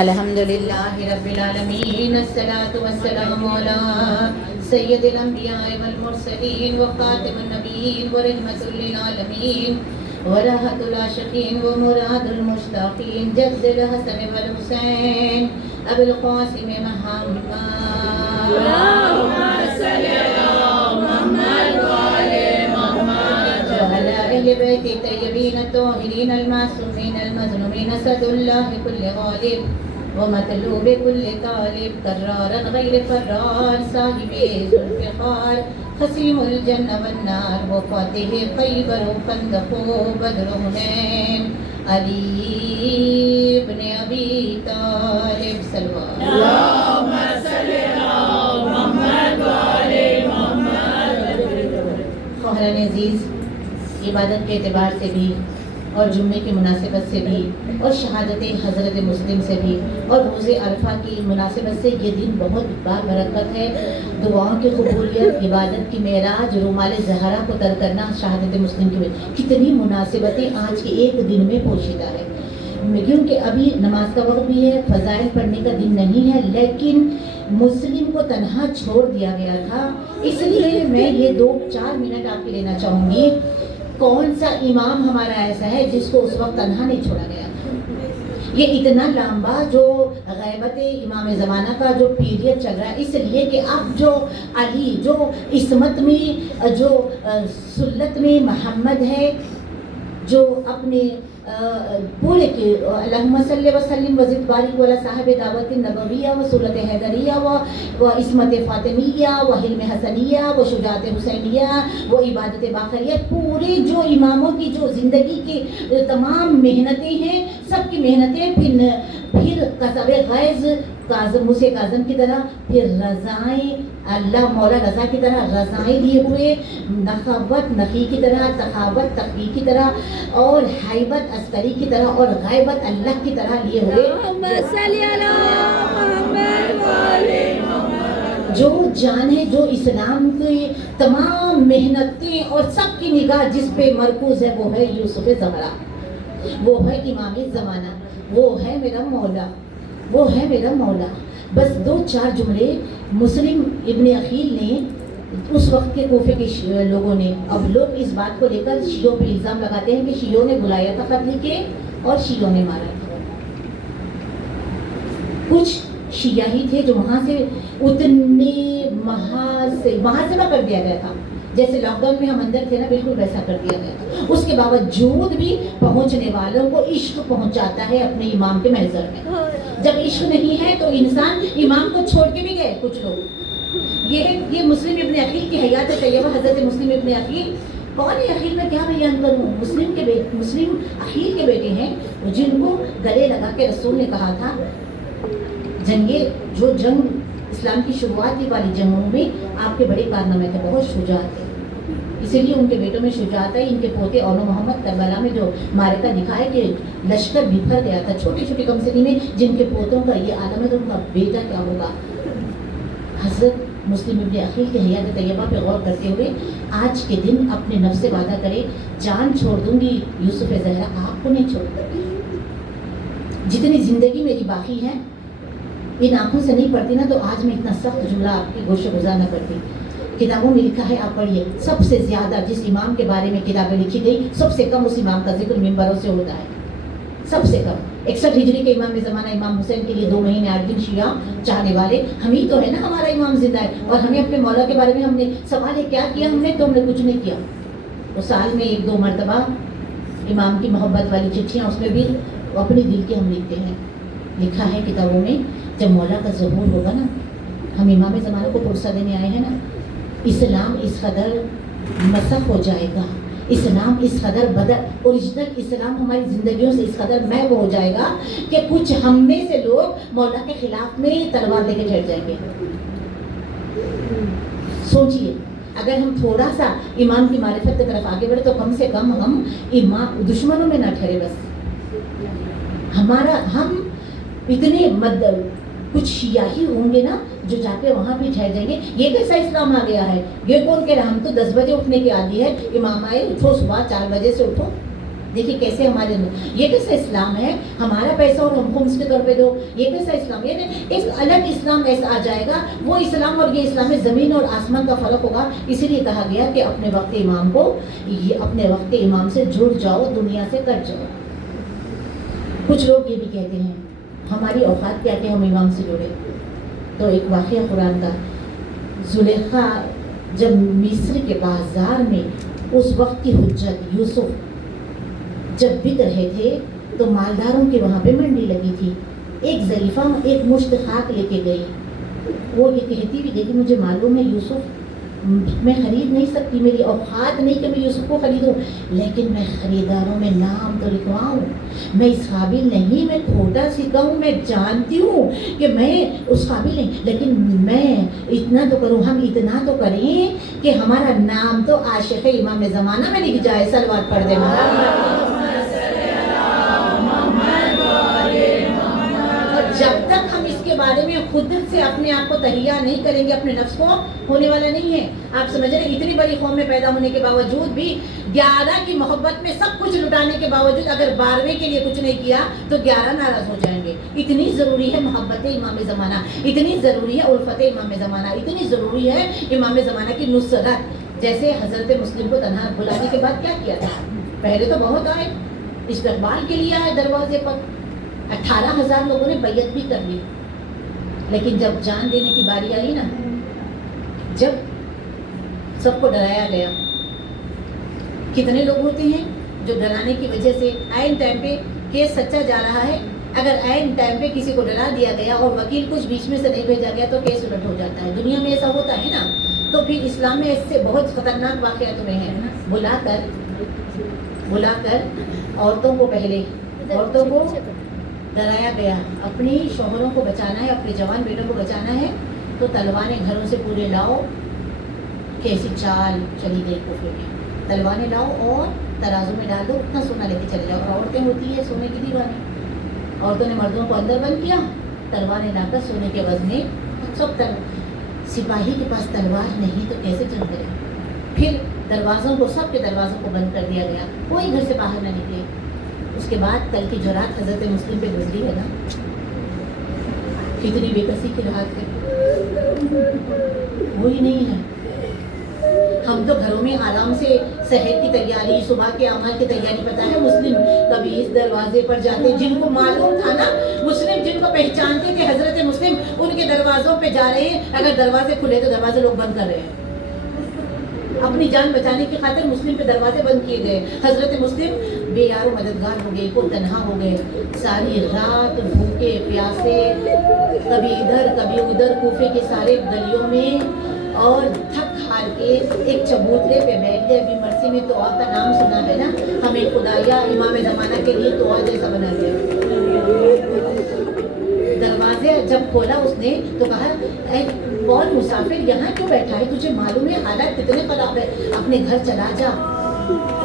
الحمدللہ رب العالمین، الصلاۃ والسلام علی سید الانبیاء والمرسلین وخاتم النبیین ورحمۃ للعالمین وراحۃ العاشقین ومراد المشتاقین جد الحسن والحسین ابو القاسم محمد اللهم صل على محمد وعلى محمد وعلى اہل بیت الطیبین الطاہرین المعصومین المظلومین اسد اللہ کل غالب ومطلوب کل طالب کرارا غیر فرار صاحب ذوالفقار خصیم الجنہ والنار وفاتح خیبر و خندق و بدر و حنین علی ابن ابی طالب صلوات اللهم صل على محمد وعلى محمد. خواہران عزیز، عبادت کے اعتبار سے بھی اور جمعے کی مناسبت سے بھی اور شہادت حضرت مسلم سے بھی اور روز عرفہ کی مناسبت سے یہ دن بہت بابرکت ہے. دعاؤں کی قبولیت، عبادت کی معراج، رومال زہرا کو تر کرنا، شہادت مسلم کی کتنی مناسبتیں آج کے ایک دن میں پوشیدہ ہے. کیونکہ ابھی نماز کا وقت بھی ہے، فضائل پڑھنے کا دن نہیں ہے، لیکن مسلم کو تنہا چھوڑ دیا گیا تھا. اس لیے میں یہ 2-4 منٹ آپ کے لینا چاہوں گی. کون سا امام ہمارا ایسا ہے جس کو اس وقت تنہا نہیں چھوڑا گیا تھا؟ یہ اتنا لمبا جو غیبت امام زمانہ کا جو پیریڈ چل رہا ہے، اس لیے کہ اب جو علی جو عصمت میں، جو سلت میں محمد ہے، جو اپنے پورے کے اللہم صلی وسلم وزد بارک علی صاحب دعوت نبویہ و سلط حیدریہ و عصمت فاطمیہ و حلم حسنیہ و شجاعت حسینیہ و عبادت باقریہ، پورے جو اماموں کی جو زندگی کی تمام محنتیں ہیں، سب کی محنتیں پھر قصب غیظ کاظم، موسیٰ کاظم کی طرح، پھر رضائیں اللہ مولا رضا کی طرح رضائیں لیے ہوئے، نخوت نقی کی طرح، تخاوت تقوی کی طرح، اور حیبت عسکری کی طرح، اور غیبت اللہ کی طرح لیے ہوئے. اللهم صل على محمد وعلى محمد. جو جان ہے، جو اسلام کی تمام محنتیں اور سب کی نگاہ جس پہ مرکوز ہے، وہ ہے یوسف زہرا، وہ ہے امام زمانہ، وہ ہے میرا مولا، وہ ہے میرا مولا. بس 2-4 جملے مسلم ابن عقیل نے اس وقت کے کوفے کے لوگوں نے، اب لوگ اس بات کو لے کر شیعوں پہ الزام لگاتے ہیں کہ شیعوں نے بلایا تھا خط لکھ کے اور شیعوں نے مارا تھا. کچھ شیعہ ہی تھے جو وہاں سے اتنے محاصرہ کر دیا گیا تھا، جیسے لاک ڈاؤن میں ہم اندر تھے نا، بالکل ویسا کر دیا گیا تھا. اس کے باوجود بھی پہنچنے والوں کو عشق پہنچاتا ہے اپنے امام کے محضر میں. جب عشق نہیں ہے تو انسان امام کو چھوڑ کے بھی گئے کچھ لوگ. یہ مسلم ابن عقیل کی حیات طیبہ، حضرت مسلم ابن عقیل. کون ہے عقیل میں کیا بیان کروں؟ مسلم عقیل کے بیٹے ہیں، جن کو گلے لگا کے رسول نے کہا تھا جنگ اسلام کی شروعاتی والی جنگوں میں آپ کے بڑے کارنامے تھے، بہت شجاعت تھے، اسی لیے ان کے بیٹوں میں شجاعت ہے. ان کے پوتے اونو محمد کربلا میں جو معرکہ دکھائے کہ لشکر بکھر گیا تھا چھوٹی چھوٹی کمسنی میں، جن کے پوتوں کا یہ عالم ہے تو ان کا بیٹا کیا ہوگا. حضرت مسلم ابن عقیل کے حیات طیبہ پہ غور کرتے ہوئے آج کے دن اپنے نفس سے وعدہ کرے، جان چھوڑ دوں گی یوسف زہرا، آپ کو نہیں چھوڑ دوں. جتنی زندگی میری باقی ہے ان آنکھوں سے نہیں پڑتی نا، تو آج میں اتنا سخت جملہ آپ کی گوشہ گزار نہ کرتی. کتابوں میں لکھا ہے، آپ پڑھیے، سب سے زیادہ جس امام کے بارے میں کتابیں لکھی گئی، سب سے کم اس امام کا ذکر منبروں سے ہوتا ہے، سب سے کم. 61 ہجری کے امام زمانہ امام حسین کے لیے 2 مہینے 8 دن شیعہ چاہنے والے. ہم ہی تو ہے نا ہمارا امام زندہ ہے، اور ہمیں اپنے مولا کے بارے میں ہم نے سوال ہے کیا کیا ہم نے، تو ہم نے کچھ نہیں کیا. وہ سال میں 1-2 مرتبہ امام کی محبت والی چٹھیاں، اس میں بھی اپنے دل کے ہم لکھتے ہیں. لکھا ہے کتابوں میں، جب مولا کا ظہور ہوگا نا، ہم امام زمانہ کو پرسہ دینے آئے ہیں نا، اسلام اس قدر مسخ ہو جائے گا، اسلام اس قدر اوریجنل اسلام ہماری زندگیوں سے اس قدر محو ہو جائے گا کہ کچھ ہم میں سے لوگ مولا کے خلاف میں تلوار لے کے چڑھ جائیں گے. سوچئے، اگر ہم تھوڑا سا امام کی معرفت کی طرف آگے بڑھے تو کم سے کم ہم امام دشمنوں میں نہ ٹھہرے. بس ہم اتنے کچھ شیعہ ہی ہوں گے نا جو جا کے وہاں بھی ٹھہر جائیں گے. یہ کیسا اسلام آ گیا ہے؟ یہ کون کہہ رہا؟ ہم تو 10 بجے اٹھنے کے عادی ہے. امام آئے، اٹھو صبح 4 بجے سے اٹھو. دیکھیے کیسے ہمارے یہ کیسا اسلام ہے، ہمارا پیسہ اور ہم کو اس کے طور پہ دو، یہ کیسا اسلام؟ یعنی ایک الگ اسلام ایسا آ جائے گا، وہ اسلام اور یہ اسلام میں زمین اور آسمان کا فرق ہوگا. اسی لیے کہا گیا کہ اپنے وقت امام کو، یہ اپنے وقت امام سے جڑ جاؤ، دنیا سے کٹ جاؤ. کچھ لوگ یہ بھی کہتے ہیں ہماری اوقات کیا کہ ہم امام سے جڑے. تو ایک واقعہ قرآن کا، زلیخا جب مصر کے بازار میں اس وقت کی حجت یوسف جب بک رہے تھے تو مالداروں کے وہاں پہ منڈی لگی تھی. ایک ظریفہ ایک مشت خاک لے کے گئی. وہ یہ کہتی بھی دیکھی مجھے معلوم ہے یوسف میں خرید نہیں سکتی، میری اوقات نہیں کہ میں یوسف کو خریدوں، لیکن میں خریداروں میں نام تو لکھواؤں. میں اس قابل نہیں، میں کھوٹا سکھاؤں، میں جانتی ہوں کہ میں اس قابل نہیں، لیکن میں اتنا تو کروں، ہم اتنا تو کریں کہ ہمارا نام تو عاشق امام زمانہ میں لکھ جائے. صلوات پڑھ دیں. جب تک ہم اس کے بارے میں خود سے اپنے آپ کو تہیا نہیں کریں گے، اپنے نفس کو، ہونے والا نہیں ہے. آپ سمجھ رہے ہیں اتنی بڑی قوم میں پیدا ہونے کے باوجود بھی 11 کی محبت میں سب کچھ لٹانے کے باوجود اگر 12ویں کے لیے کچھ نہیں کیا تو 11 ناراض ہو جائیں گے. اتنی ضروری ہے محبت امام زمانہ، اتنی ضروری ہے الفت امام زمانہ، اتنی ضروری ہے امام زمانہ کی نصرت. جیسے حضرت مسلم کو تنہا بلانے کے بعد کیا کیا تھا؟ پہلے تو بہت آئے، استقبال کے لیے آئے دروازے پر، 18,000 لوگوں نے بیعت بھی کر لی. لیکن جب جان دینے کی باری آئی نا، جب سب کو ڈرایا گیا، کتنے لوگ ہوتے ہیں جو ڈرانے کی وجہ سے عین ٹائم پہ کیس سچا جا رہا ہے، اگر عین ٹائم پہ کسی کو ڈرا دیا گیا اور وکیل کچھ بیچ میں سے نہیں بھیجا گیا تو کیس الٹ ہو جاتا ہے. دنیا میں ایسا ہوتا ہے نا. تو پھر اسلام میں اس سے بہت خطرناک واقعات میں ہے. بلا کر عورتوں کو، پہلے عورتوں کو ڈرایا گیا، اپنی شوہروں کو بچانا ہے، اپنے جوان بیٹوں کو بچانا ہے تو تلواریں گھروں سے پورے لاؤ. کیسی چال چلی گئی کوفے میں، تلواریں لاؤ اور ترازو میں ڈال دو، اتنا سونا لے کے چلے جاؤ. اور عورتیں ہوتی ہیں سونے کی دیوانی، عورتوں نے مردوں کو اندر بند کیا، تلواریں لا کر سونے کے عوض میں سب سپاہی کے پاس تلوار نہیں تو کیسے جنگ کرے. پھر دروازوں کو، سب کے دروازوں کو بند کر دیا گیا، کوئی گھر سے باہر نہ نکلے. اس کے بعد کل کی جو رات حضرت مسلم پہ گزری ہے نا، کتنی بے کسی کی رات ہے، وہی نہیں ہے. ہم تو گھروں میں آرام سے سحر کی تیاری، صبح کے اعمال کی تیاری. پتہ ہے مسلم کبھی اس دروازے پر جاتے، جن کو معلوم تھا نا، مسلم جن کو پہچانتے تھے حضرت مسلم، ان کے دروازوں پہ جا رہے ہیں. اگر دروازے کھلے تو دروازے لوگ بند کر رہے ہیں. اپنی جان بچانے کی خاطر مسلم پہ دروازے بند کیے گئے. حضرت مسلم بے یار و مددگار ہو گئے، کو تنہا ہو گئے. ساری رات بھوکے پیاسے، کبھی ادھر کبھی ادھر کوفے کے سارے گلیوں میں، اور تھک ہار کے ایک چبوترے پہ بیٹھ گئے. ابھی مرسی میں تو کا نام سنا ہے نا، ہمیں خدایا امام زمانہ کے لیے تو جیسا بنا دیا. دروازے جب کھولا اس نے تو کہا اے کون مسافر یہاں کیوں بیٹھا ہے؟ تجھے معلوم ہے حالات کتنے خراب ہے، اپنے گھر چلا جا،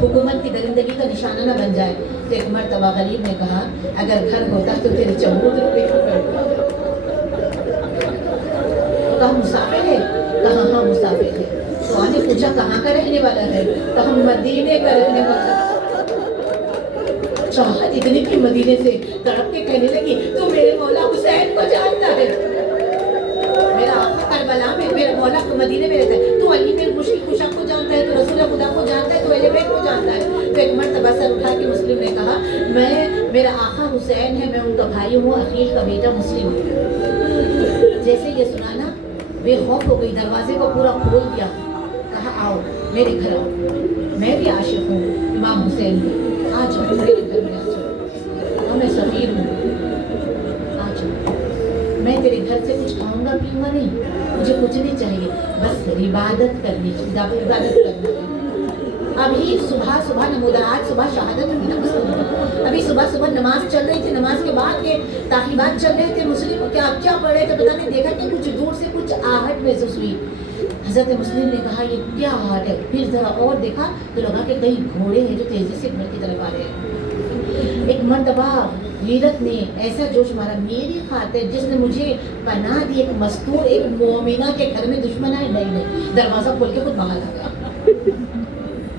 حکومت کی درندگی کا نشانہ نہ بن جائے. تو ایک مرتبہ غریب نے کہا اگر گھر ہوتا تو تیرے چبوترے پہ کیوں بیٹھتا؟ تو کہا مسافر ہے؟ کہا ہاں مسافر ہے. تو آنے پوچھا کہاں کا رہنے والا ہے؟ کہا مدینے کا رہنے والا. چاہت اتنی کہ مدینے سے تڑپ کے کہنے لگی تو میرے مولا حسین کو جانتا ہے، میرا آقا کربلا میں، میرا مولا مدینے میں رہتا ہے. تو علی بن مشکل کشا کو جانتا ہے، تو رسول خدا کو جانتا ہے، تو اہل بیت کو جانتا ہے. تو ایک مرتبہ سر اٹھا کے مسلم نے کہا میرا آقا حسین ہے، میں ان کا بھائی ہوں، عقیل کا بیٹا مسلم ہے. جیسے یہ سنا نا بے خوف ہو گئی، دروازے کو پورا کھول دیا. کہا آؤ میرے گھر آؤ، میں بھی عاشق ہوں امام حسین کی، آ جاؤ میرے گھر میں، آ جاؤ، میں سفیر ہوں، آ جاؤ. میں تیرے گھر سے کچھ کھاؤں گا پیوں گا نہیں، مجھے کچھ نہیں چاہیے، بس عبادت کرنی، عبادت کرنا. ابھی صبح نمودارات، صبح شہادت کی نماز پڑھی، ابھی صبح نماز چل رہی تھی. نماز کے بعد کے تعقیبات چل رہے تھے. مسلم کیا پڑھ رہے تھے پتہ نہیں، دیکھا کہ کچھ دور سے کچھ آہٹ محسوس ہوئی. حضرت مسلم نے کہا یہ کیا آہٹ ہے؟ پھر ذرا اور دیکھا تو لگا کہ کئی گھوڑے ہیں جو تیزی سے گھر کی طرف آ رہے ہیں. ایک مرتبہ غیرت نے ایسا جوش مارا، میری خاطر جس نے مجھے پناہ دی، ایک مستور ایک مومنہ کے گھر میں دشمن آئے، نہیں، دروازہ کھول کے خود باہر آ گیا.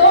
2